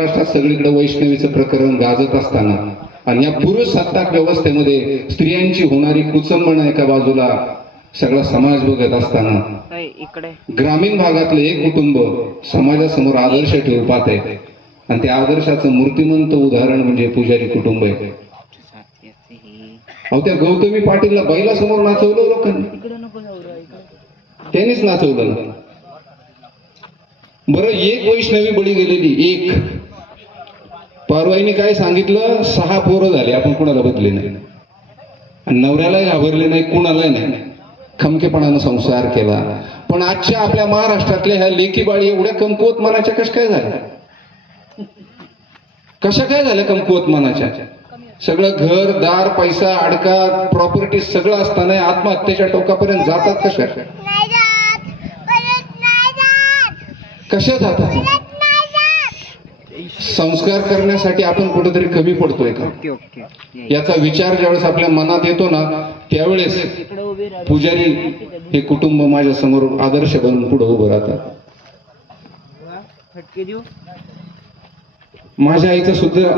महाराष्ट्रात सगळीकडे वैष्णवीचं प्रकरण गाजत असताना आणि या पुरुष सत्ताक व्यवस्थेमध्ये स्त्रियांची होणारी कुचंबणा एका बाजूला सगळा समाज बघत असताना. ग्रामीण भागातलं एक कुटुंब समाजासमोर आदर्श ठेवू पाहत आहे. आणि त्या आदर्शाचं मूर्तिमंत उदाहरण म्हणजे पुजारी कुटुंब आहे. अहो त्या गौतमी पाटीलला बैलासमोर नाचवलं लोकांनी. त्यांनीच नाचवलं. बरं एक वैष्णवी बळी गेलेली एक. पारवाईने काय सांगितलं? सहा पोरं झाले आपण कुणाला बदले नाही. आणि नवऱ्यालाही घाबरले नाही कुणालाही नाही. खमकेपणानं संसार केला. पण आजच्या आपल्या महाराष्ट्रातल्या ह्या लेकी बाळी एवढ्या कमकुवत मनाच्या कशा काय झाल्या? कशा काय झाल्या कमकुवत मनाच्या? सगळं घर दार पैसा अडका प्रॉपर्टी सगळं असताना आत्महत्येच्या टोकापर्यंत जातात कशा? कशा जातात? संस्कार करण्यासाठी आपण कुठेतरी कमी पडतोय का. याचा विचार ज्यावेळेस आपल्या मनात येतो ना त्यावेळेस पुजारी हे कुटुंब माझ्यासमोर आदर्श बनून पुढे उभं राहतात. माझ्या आईचं सुद्धा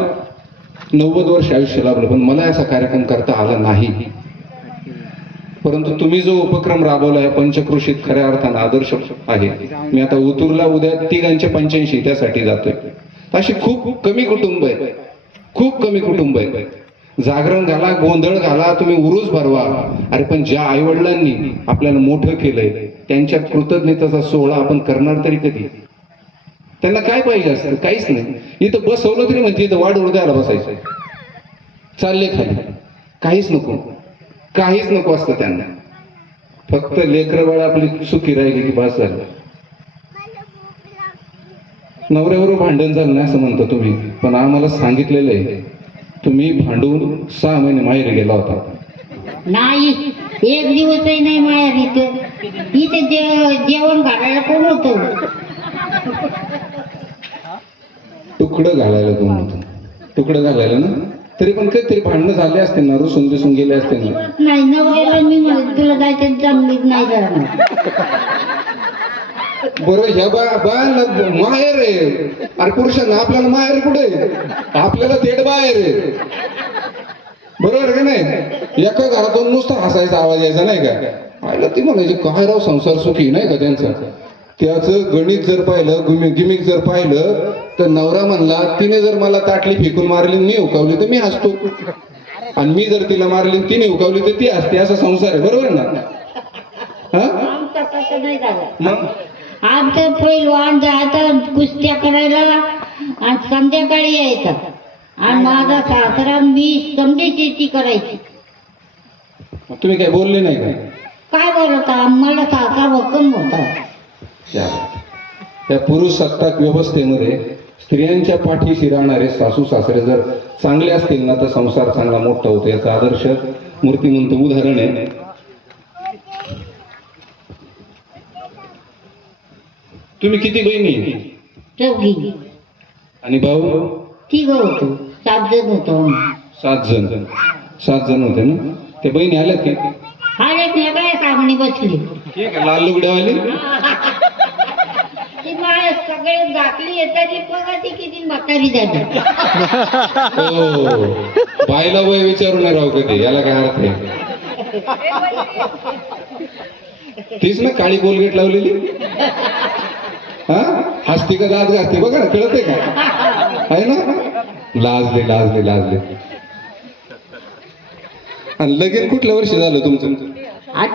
नव्वद वर्ष आयुष्य लाभलं पण मला असा कार्यक्रम करता आला नाही. परंतु तुम्ही जो उपक्रम राबवला आहे पंचकृषीत खऱ्या अर्थानं आदर्श आहे. मी आता उतूरला उद्या तिघांचे पंच्याऐंशी त्यासाठी जातोय. अशी खूप कमी कुटुंब आहे खूप कमी कुटुंब आहे जागरण घाला गोंधळ घाला तुम्ही उरूस भरवा. अरे पण ज्या आईवडिलांनी आपल्याला मोठं केलंय त्यांच्या कृतज्ञतेचा सोहळा आपण करणार तरी कधी? त्यांना काय पाहिजे असतं काहीच नाही. इथं बसवलं तरी म्हणते इथं वाढ उडदायला बसायचं. चालले खाली. काहीच नको. काहीच नको असतं त्यांना. फक्त लेकरं आपली सुखी राहिली की बस झालं. नवऱ्याबरोबर भांडण झालं नाही असं म्हणता तुम्ही. पण आम्हाला सांगितलेलं आहे तुम्ही भांडून सहा महिने माहेर गेला होता. नाही एक दिवसही नाही माहेर इथं. इथे जे जेवण घालायला कोण होतं? तुकडं घालायला कोण होतं? तुकडं घालायला ना? तरी पण काहीतरी भांडणं झाले असते ना रुसून बिसून गेले असते ना? नाही नवऱ्याला मी तुला जायचं जमलीच नाही जाणार. बरं ह्या बा बायांना माहेर आहे. अरे पुरुषांना आपल्याला माहेर कुठे? आपल्याला थेट बाहेर आहे. बरोबर का नाही? एका घरातून नुसतं हसायचा आवाज यायचा नाही का? आयला ती म्हणायची काय राव संसार सुखी नाही का त्यांचा? त्याचं गणित जर पाहिलं गुमि गिमिक जर पाहिलं तर नवरा म्हणला तिने जर मला ताटली फेकून मारली मी उकावली तर मी हसतो. आणि मी जर तिला मारली तिने उकावली तर ती हसते. असा संसार आहे बरोबर ना? हा? आमचा पैलवान जायचं कुस्त्या करायला आणि संध्याकाळी यायचं आणि माझा सासरा मी समजी शेती करायची. तुम्ही काही बोलले नाही का? काय बोलत आम्हाला सासरा भक्कम होता. त्या त्या पुरुष सत्ताक व्यवस्थेमध्ये स्त्रियांच्या पाठीशी राहणारे सासू सासरे जर चांगले असतील ना तर संसार चांगला मोठा होतो याचा आदर्श मूर्तिमंत उदाहरण आहे. तुम्ही किती बहिणी? चौघी. आणि भाऊ? तिघ होतो. सात जण होतो. सात जण. सात जण होते ना? ते बहिणी आल्यात की? आले वेगळ्या सामने बसली. ठीक आहे लाल लुगड्यावाली ती मला सगळे दाखली येताची बघा ती किती म्हातारी झाली हो. बायला वय विचारू नाही राव कधी याला काय अर्थ आहे? तीच ना काळी कोलगेट लावलेली? हा? हसती का दात घासते बघा ना कळते का? आहे ना? लाजले लाजले लाजले. आणि लगीन कुठल्या वर्षी झालं तुमचं?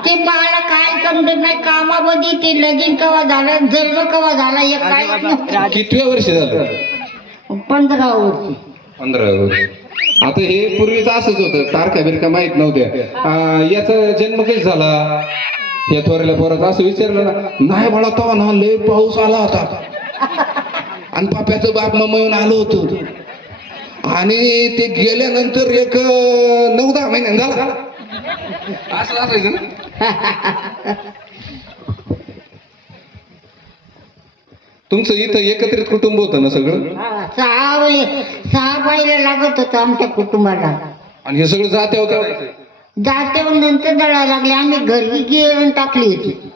ते मला काय समजत नाही कामामध्ये ते लगीन कवा झालं जन्म कवा झाला एक काय कितव्या वर्षी झालं? पंधरा वर्षी. पंधरा वर्ष. आता हे पूर्वीच असंच होतं तारखा बिरका माहीत नव्हत्या. याचा जन्म कधी झाला? या थोरल्या पोरात असं विचारलं ना नाही बाळा तो ना लय पाऊस आला होता. आणि पाप्याचं बाप ममयून आलो होतो. आणि ते गेल्यानंतर एक नऊ दहा महिन्यात झाला. असं असायचं ना. तुमचं इथं एकत्रित कुटुंब होतं ना सगळं? सहा सहा बाईला लागत होतं आमच्या कुटुंबाला. आणि हे सगळं जात्या होत्या जाते नंतर दळायला लागले. आम्ही घरची गिरण टाकली होती.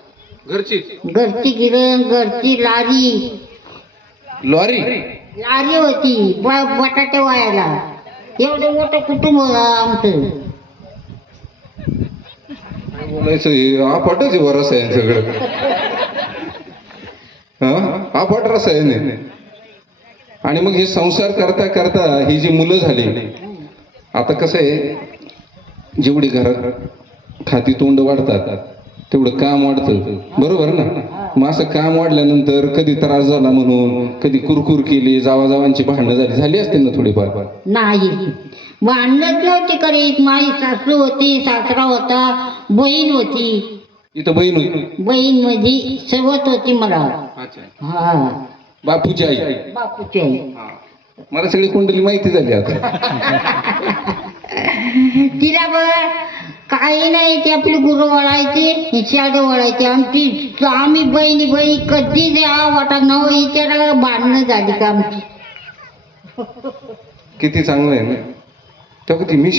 घरची? घरची गिरण घरची लारी. लॉरी? लारी होती. ब- बटाटे वायाला. एवढं मोठं कुटुंब होतं आमचं. बोलायचं हे? आपटच आहे रसायन सगळं. हा? आपट रसायन आहे आणि मग हे संसार करता करता ही जी मुलं झाली आता कसं आहे? जेवढी घरात खाती तोंड वाढतात तेवढं काम वाढतं. बरोबर ना? मग असं काम वाढल्यानंतर कधी त्रास झाला म्हणून कधी कुरकुर केली जावा जावांची भांडणं झाली झाली असते ना थोडीफार? नाही. भांडणच नव्हती करीत. माझी सासू होती सासरा होता बहीण होती. इथं बहीण होती? बहीण माझी सवत होती मला. हा. बापूची आई. बापूची आई. मला सगळी कुंडली माहिती झाली आता. तिला बघ काही नाही ती आपली गुरु वळायची हिच्याडे वळायची आमची आम्ही बहिणी बहिणी कधीच या वाटा न हिच्याला भांडणं झाली का आमची? किती चांगलं आहे ना. तर ती मी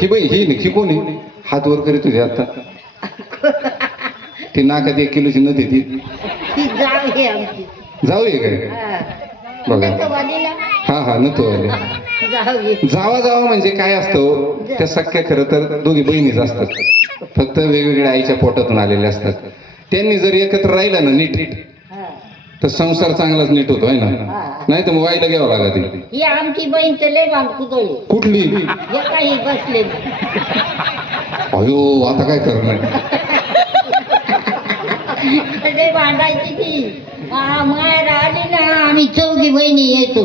ती बाई ही नाही कोण आहे? हात वर करीत होती आता. ती नाकात एक किलोची नदी ती. ती जाव हे आमची. जाऊये काय. बघा. हा हा नतो आले जाव. जावा म्हणजे काय असतं? त्या सख्या खरं तर दोघी बहिणीच असतात. फक्त वेगवेगळ्या आईच्या पोटातून आलेल्या असतात. त्यांनी जर एकत्र राहिलं ना नीट हा. तर संसार चांगलाच नीट होतो आहे ना. नाही तर मग वाईला घ्यावं लागत ही आमची बहीण कुदळे कुठली? काही बसले. अयो आता काय करणार? कधी भांडायची ती. माहेर आली ना आम्ही चौघी बहिणी येतो.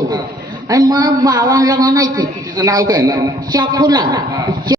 आणि मग भावांना म्हणायची तिचं नाव काय? ना शाकूला